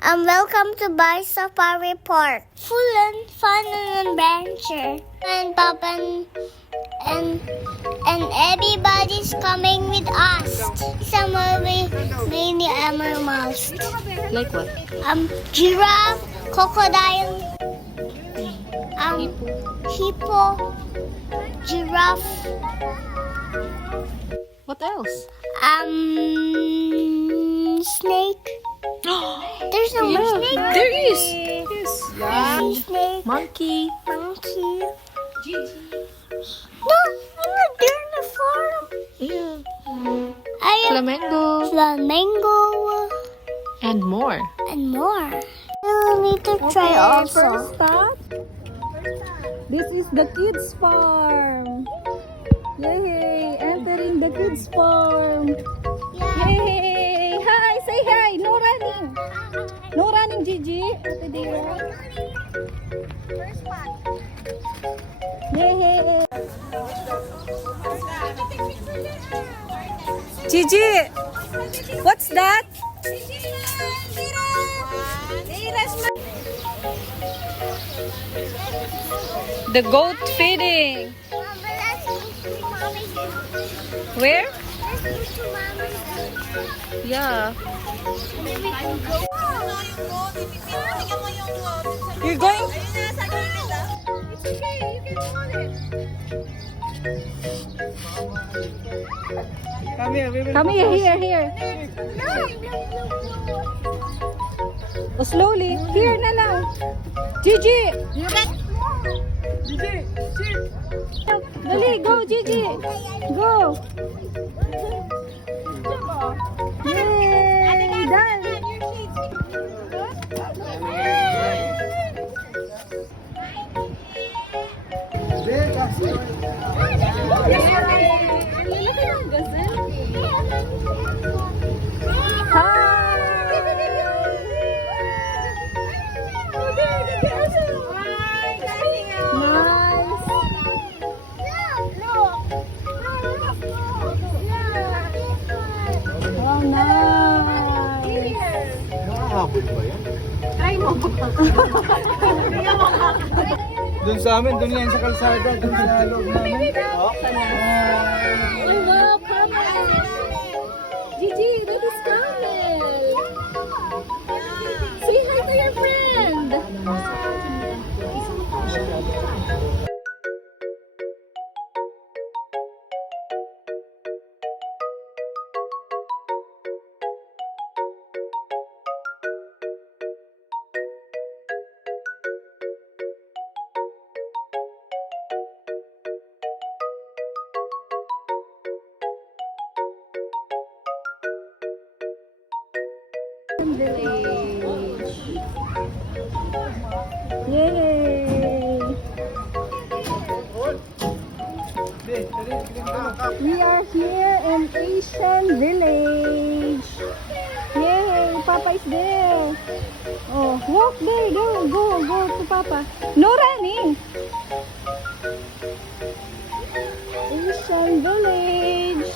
Welcome to Bar Safari Park. Full and fun and adventure. And Papa and everybody's coming with us. Some of many animals. Like what? Giraffe, crocodile, hippo, giraffe. What else? Snake. There's no more snake. There is. Yes. And snake. Monkey. Monkey. No, I'm not there in the farm. Yeah. I am Flamingo. flamingo And more. and more. We'll need to try also. First stop. This is the kids farm. Yay! Entering the kids farm. Yay! Hi! Say hi! No running! No running, Gigi! Ate Dira. Yay! Gigi! What's that? The goat feeding. Where? Yeah. You're going? Come here. Oh, slowly. Here na lang. Gigi! Dali, go, Gigi! Go! Yay! Done! Oh, nice! Nakakabot ba yan? Try mo. Doon sa amin, doon yan sa kalsada, doon sa loob namin. Oh, wow, camel! Gigi, that is camel! Say hi to your friend! Village. Yay! We are here in Asian Village. Yay! Papa is there. Oh, walk there. Go to Papa. No running. Asian Village.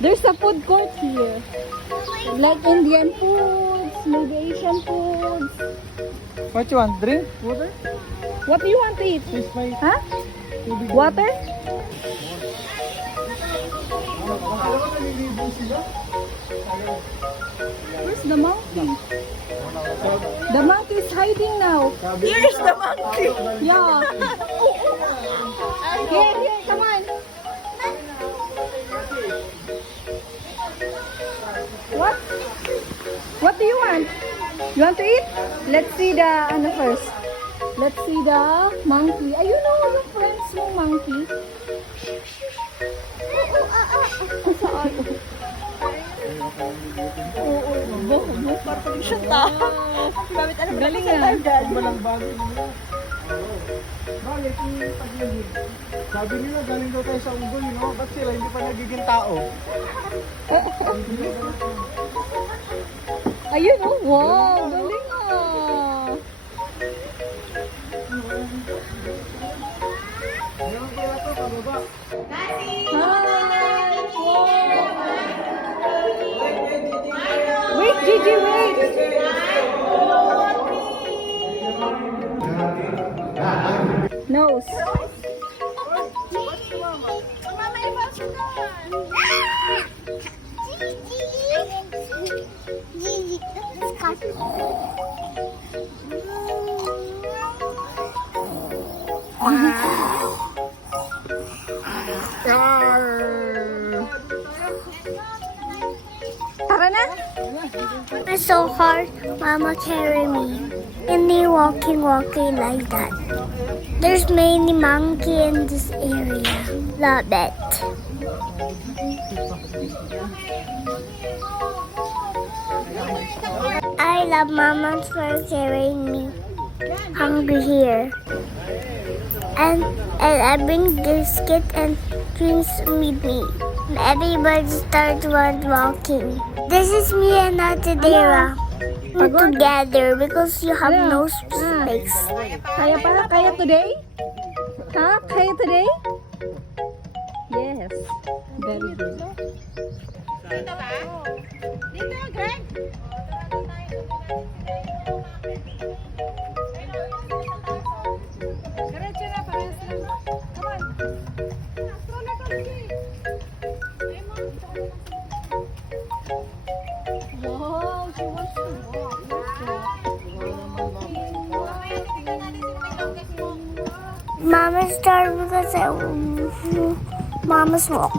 There's a food court here. Like Indian foods, maybe Asian foods. What you want? Drink? Water? What do you want to eat? Fish fry? Huh? Water? Where's the monkey? The monkey is hiding now. Here's the monkey. Yeah. Here, come on. What? What do you want? You want to eat? Let's see the ano first. Let's see the monkey. Ayun o, yung friends mo monkey. Saan? Oo, parang siya tao. Galing na. Malang bagay nila. Bakit yung pag-ibig? Sabi nila, galing daw tayo sa unggoy, no? Ba't sila hindi pa nagiging tao? Ayun oh, wow, galing ah. Meron kaya ito, pababa. Hi! Wow! Wait, Gigi, cut. Tara na! It's so hard, Mama carry me. And they walking like that. There's many monkey in this area. Love it. I love Mama for carrying me. Hungry here. And I bring biscuit and drinks with me. Everybody starts walking. This is me and Atadera. We're together because you have no space. Kaya pa? Kaya today? Ha? Kaya today? Yes. Very good. Wow, she wants to walk. Mama started because Mama's walk.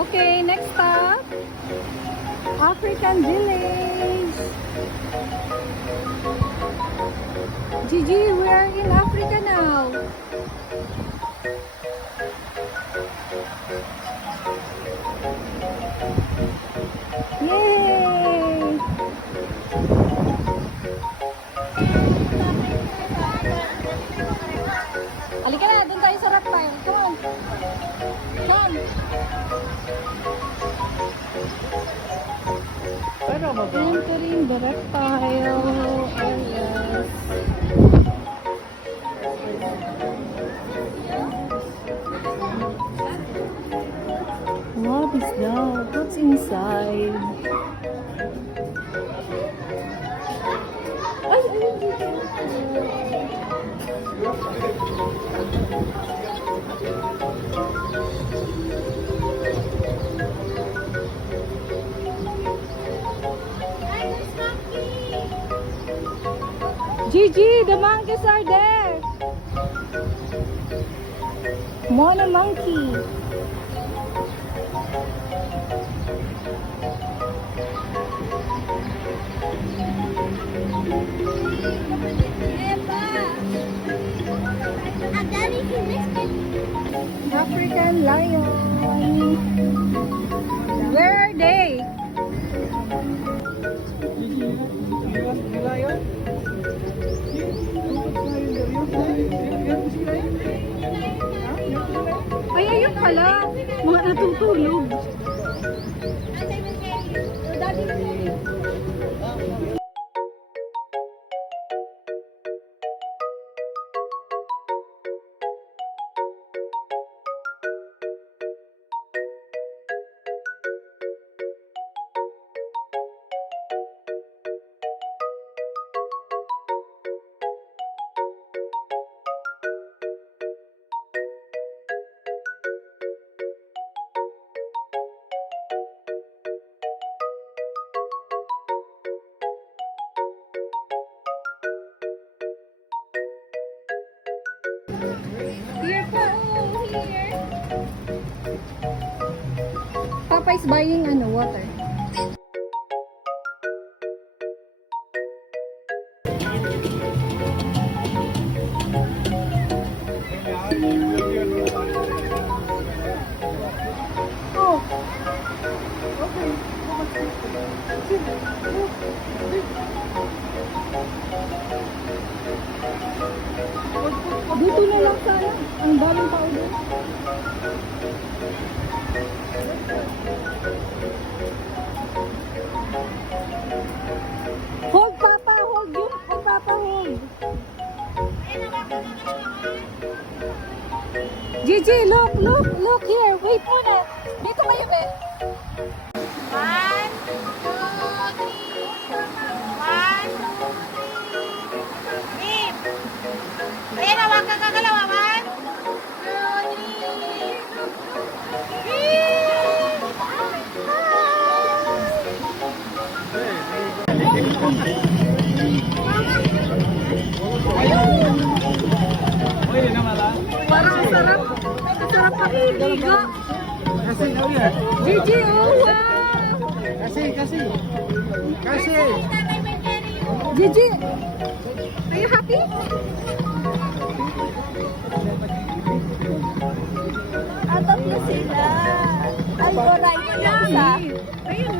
Okay, next stop. African village. Gigi, we are in Africa now. Yay! Halika na, doon tayo sa reptile. Come on. Come. Entering the reptile areas. What is that? What's inside? Ay, ayun dito. Gigi, the monkeys are there. Mono monkey. African lion. Where are they? Ay, ayun pala. Mga natutulog. Here po, here. Papa is buying water. Oh. Dito na lang sana. Ang daming tao doon. Hold, Papa. Hold yun. Hold, Papa. Hold. Gigi, look, look, look here. Wait muna. Dito kayo, be. 1, 2, 3. 1, 2, 3. Ayan, hawak ka kagalawa. 1, 2, 3. Naliligo. Kasi, oh yeah. Gigi, oh wow. Kasi. Gigi, are you happy? Atot na sila. Ay, boray ko yung isa. Ayun.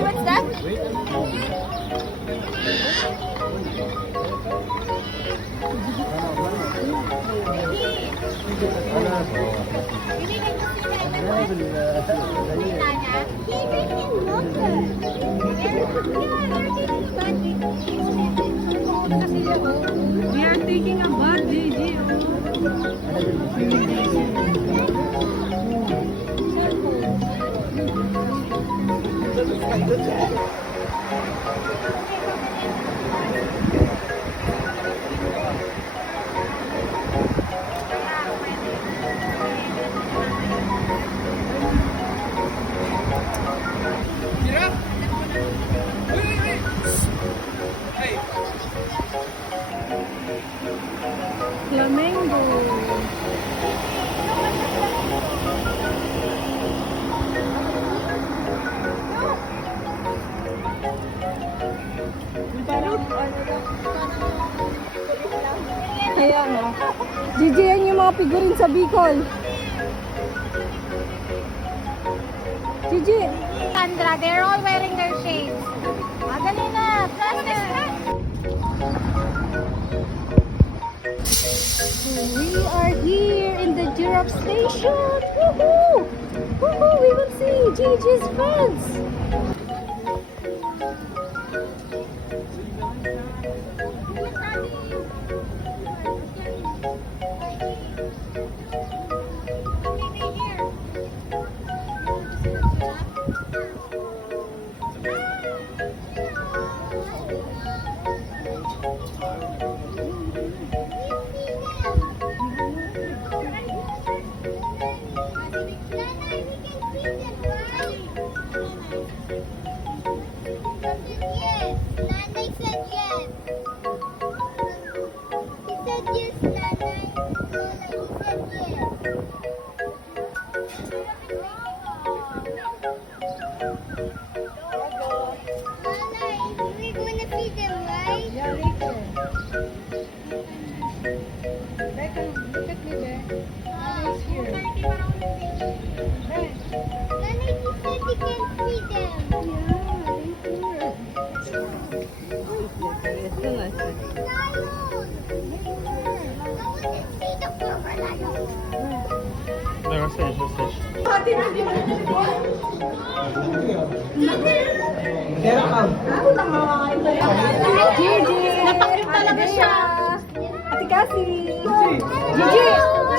What's that? We are taking a bath, Gigi. Oh. Flamengo. Ayan o. Gigi, yan yung mga figurin sa Bicol. Gigi. Sandra, they're all wearing their shades. Madali na. Faster. We are here in the giraffe station. Woohoo! Woohoo! We will see Gigi's friends. Yeah, later. Look at me there. He's here. Gigi! Napakit talaga siya. Ate Cassie! Gigi!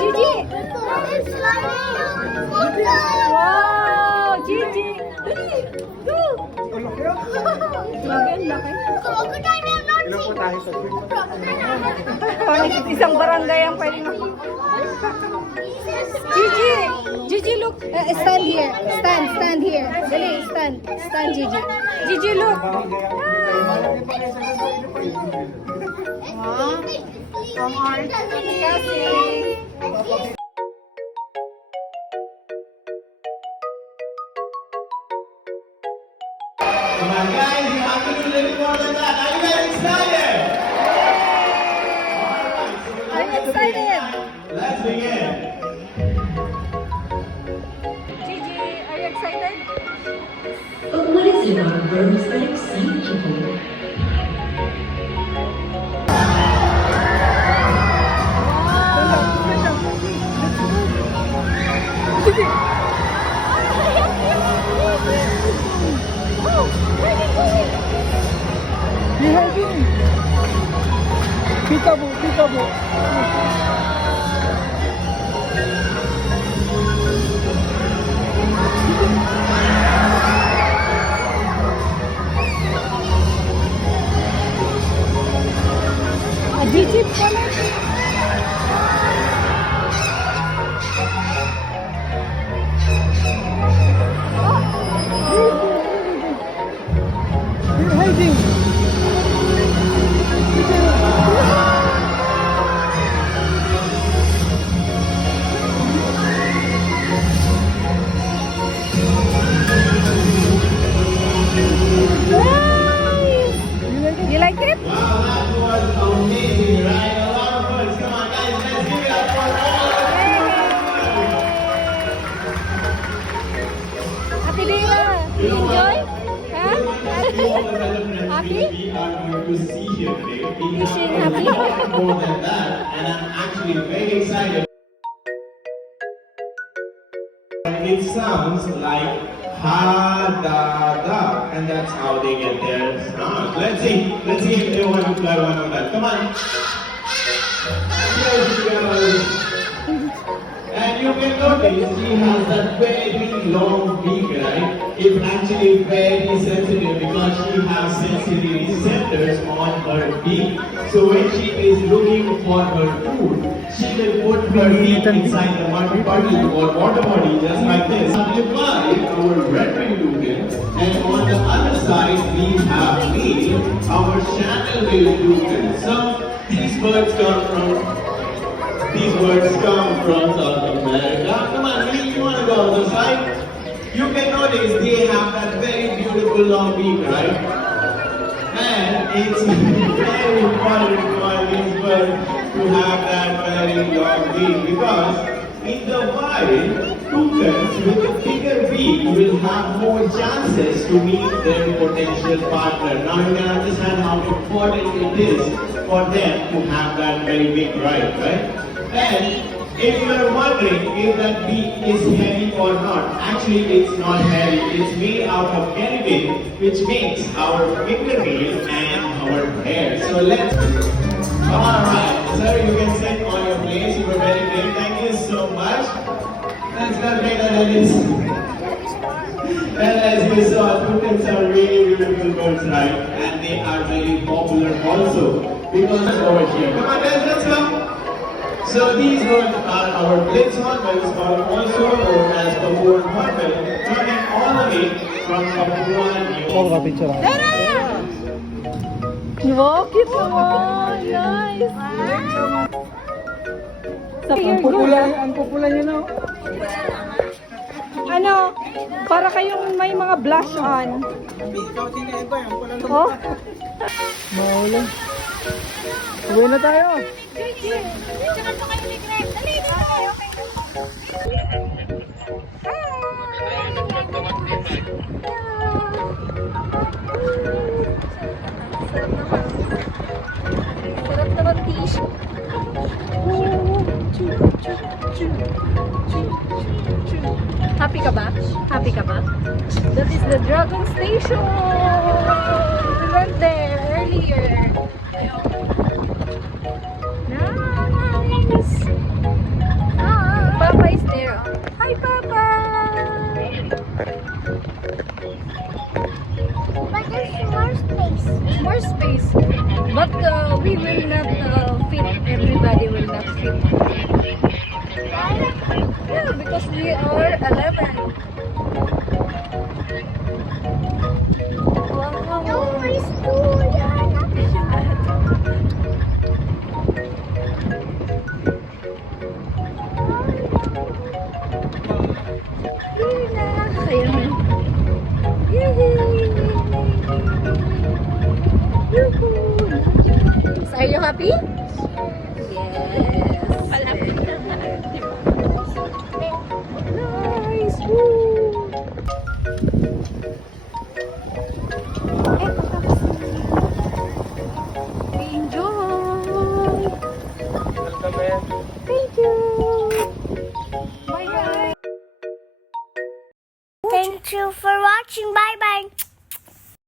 Gigi! Wow! Gigi! Dali! Go! Laki, laki. Ilan po tayo sa Parang isang barangay ang pwede na. Gigi! Gigi, look! Stand here. Stand here. Dali, stand. Stand, Gigi. Gigi, look! From our Cassie. Come on, guys, you have to do a little more than that. Are you guys excited? I'm excited. Let's begin. Gigi, are you excited? But what is it about birds that excite people? Behind him. Peekaboo, peekaboo. Gigi, follow me. You know Enjoy? what? Huh? Happy? We are going to see here today. Is she happy? More than that, and I'm actually very excited. It sounds like ha da da, and that's how they get their sound. Let's see if they want to play one of that. Come on. Yes, girls. And you can notice she has a very long beak, right? It's actually very sensitive because she has sensitive receptors on her beak. So when she is looking for her food, she will put her beak inside the water bottle or water bottle just like this. Apply our red-winged toucan, and on the other side we have me, our channel-winged toucan. So these birds come from South America. Come on, you want to go on the side? You can notice they have that very beautiful long beak, right? And it's very important for these birds to have that very long beak because in the wild, toucans with a bigger beak will have more chances to meet their potential partner. Now you can understand how important it is for them to have that very big right? And if you are wondering if that beak is heavy or not, actually it's not heavy. It's made out of keratin, which makes our fingernail and our hair. So let's come on, right. Sir, you can sit on your place. You were very great. Thank you so much. Let's go take a look. Well, as you saw, toucans are really beautiful birds, right? And they are very popular also because over here. Come on, guys, let's go. So these birds are our blitz hornbills, or also known as Papuan hornbill, coming all the way from Papua New Guinea. Wow, cute naman. Nice. Sa Ang pupula niyo na. Ano? Para kayong may mga blush on. Oh? Mahuli. Uwi na tayo. Sarap naman dish. Happy ka ba? Happy ka ba? That is the Dragon Station! We went there earlier. Nice! Papa is there. Hi, Papa! But there's more space. More space. But we will not fit. Everybody will not fit. Yeah, because we are 11. Wow. No, there's two. So, are you happy? Yes. Nice. Woo. Enjoy. Thank you. Bye bye. Thank you for watching. Bye bye.